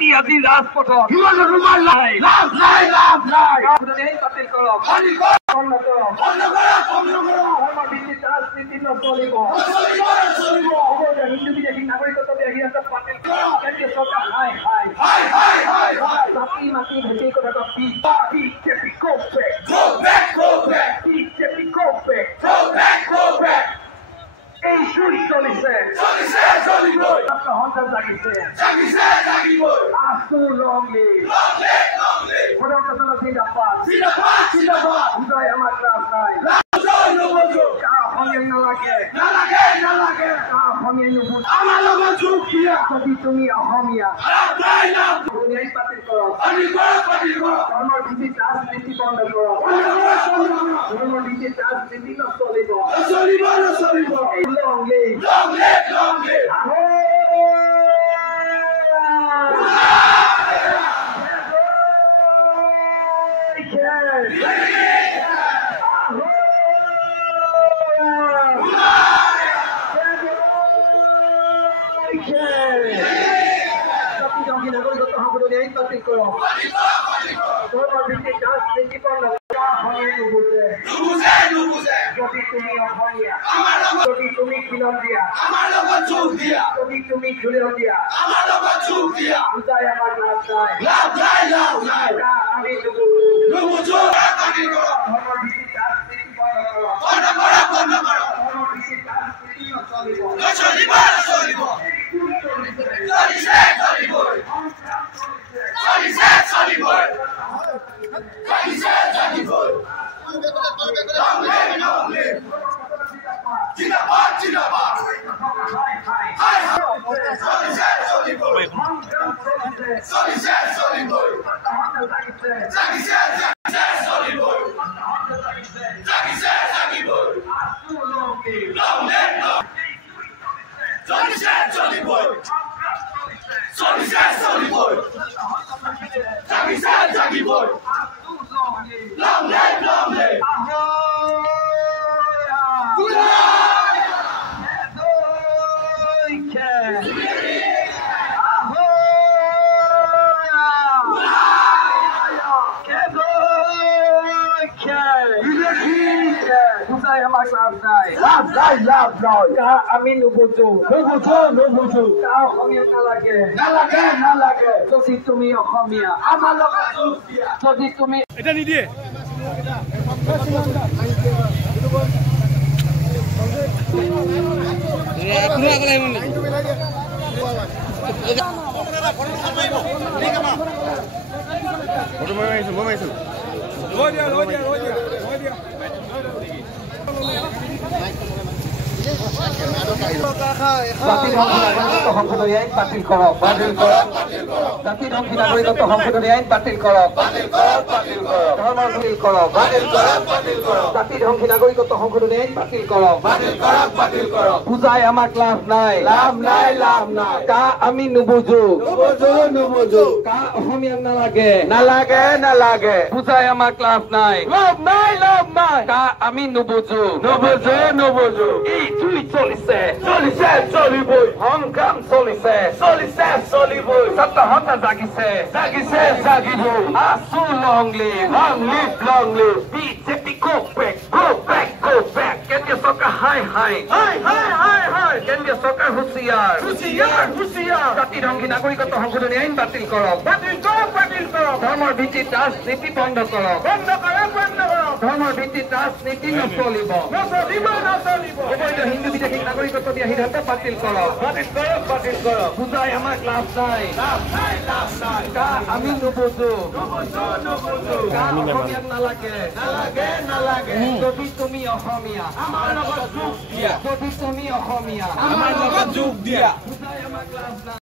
জাতি আজি ৰাজপথত বাতিল কৰক ৰাজনীতি নচলিব হিন্দু বিদেশী নাগৰিকত্ব বাতিল কৰক কেন্দ্ৰীয় চৰকাৰ জাতি মাতি ভেটি কথা বিজেপি go back এই চুৰি চলিছে সন্তান জাগিছে আছো লংলি বুজাই আমাৰ ক্লাছ নাই অসমীয়া নালাগে অসমীয়া নুবুজ যদি তুমি অসমীয়া বাতিল কৰক ধৰ্মৰ ভিত্তিত ৰাজনীতি বন্ধ কৰক ধৰ্মৰ ভিত্তিত ৰাজনীতি নচলিব Long live! যদি তুমি অসমীয়া যদি তুমি খিলন দিয়া যদি তুমি ঝুলেও দিয়া বুজাই আমাৰ লাভ নাই আমি নুবুজো ধৰ্মৰ ভিত্তিত ৰাজনীতি বন্ধ কৰক ধৰ্মৰ ভিত্তিত ৰাজনীতি নচলিব আমি নুবুজো অসমীয়া নালাগে যদি তুমি অসমীয়া আমাৰ লগত যদি তুমি এটা নিদিয়ে সংশোধনী আইন বাতিল কৰক জাতি ধ্বংসী নাগৰিকত্ব সংশোধনী আইন বাতিল কৰক ধৰ্মৰ বাতিল কৰক জাতি ধ্বংসী নাগৰিকত্ব সংশোধনী আইন বাতিল কৰক বুজাই আমাক লাভ নাই কা আমি নুবুজো কা অসমীয়া নালাগে বুজাই আমাক লাভ নাই কা আমি নুবুজো এই চুৰি চলিবই সংগ্ৰাম চলিবই ছাত্ৰ সন্থা জাগিবই আছো long live BJP go back কেন্দ্ৰীয় চৰকাৰ হাই কেন্দ্ৰীয় চৰকাৰ হুঁচিয়াৰ জাতি ধ্বংসী নাগৰিকত্ব সংশোধনী আইন বাতিল কৰক ধৰ্মৰ ভিত্তিত ৰাজনীতি বন্ধ কৰক ধৰ্মৰ ভিত্তিত ৰাজনীতি নচলিব অবৈধ হিন্দু বিদেশী নাগৰিকত্ব দিয়া সিদ্ধান্ত বাতিল কৰক বুজাই আমাক লাভ নাই আমি নুবুজো অসমীয়া নালাগে যদি তুমি অসমীয়া আমাৰ লগত যোগ দিয়া বুজাই আমাক লাভ নাই